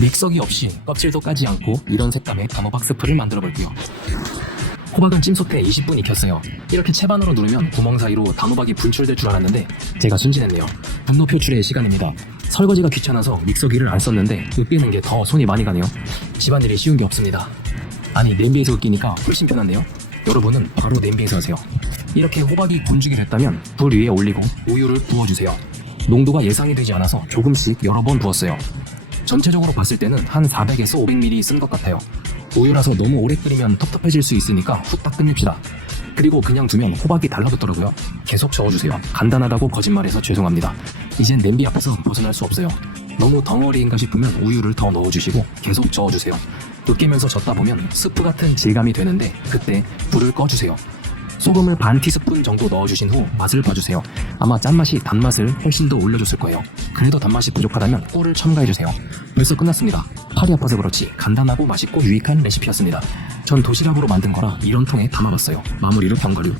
믹서기 없이 껍질도 까지 않고 이런 색감의 단호박 스프를 만들어 볼게요. 호박은 찜솥에 20분 익혔어요. 이렇게 채반으로 누르면 구멍 사이로 단호박이 분출될 줄 알았는데 제가 순진했네요. 분노 표출의 시간입니다. 설거지가 귀찮아서 믹서기를 안 썼는데 으깨는 게 더 손이 많이 가네요. 집안일이 쉬운 게 없습니다. 아니 냄비에서 으끼니까 훨씬 편한데요? 여러분은 바로 냄비에서 하세요. 이렇게 호박이 군죽이 됐다면 불 위에 올리고 우유를 부어주세요. 농도가 예상이 되지 않아서 조금씩 여러 번 부었어요. 전체적으로 봤을 때는 한 400에서 500ml 쓴 것 같아요. 우유라서 너무 오래 끓이면 텁텁해질 수 있으니까 후딱 끝냅시다. 그리고 그냥 두면 호박이 달라붙더라고요. 계속 저어주세요. 간단하다고 거짓말해서 죄송합니다. 이젠 냄비 앞에서 벗어날 수 없어요. 너무 덩어리인가 싶으면 우유를 더 넣어주시고 계속 저어주세요. 으깨면서 젓다 보면 스프 같은 질감이 되는데 그때 불을 꺼주세요. 소금을 반 티스푼 정도 넣어주신 후 맛을 봐주세요. 아마 짠맛이 단맛을 훨씬 더 올려줬을 거예요. 그래도 단맛이 부족하다면 꿀을 첨가해주세요. 벌써 끝났습니다. 팔이 아파서 그렇지 간단하고 맛있고 유익한 레시피였습니다. 전 도시락으로 만든 거라 이런 통에 담아봤어요. 마무리를 견과류.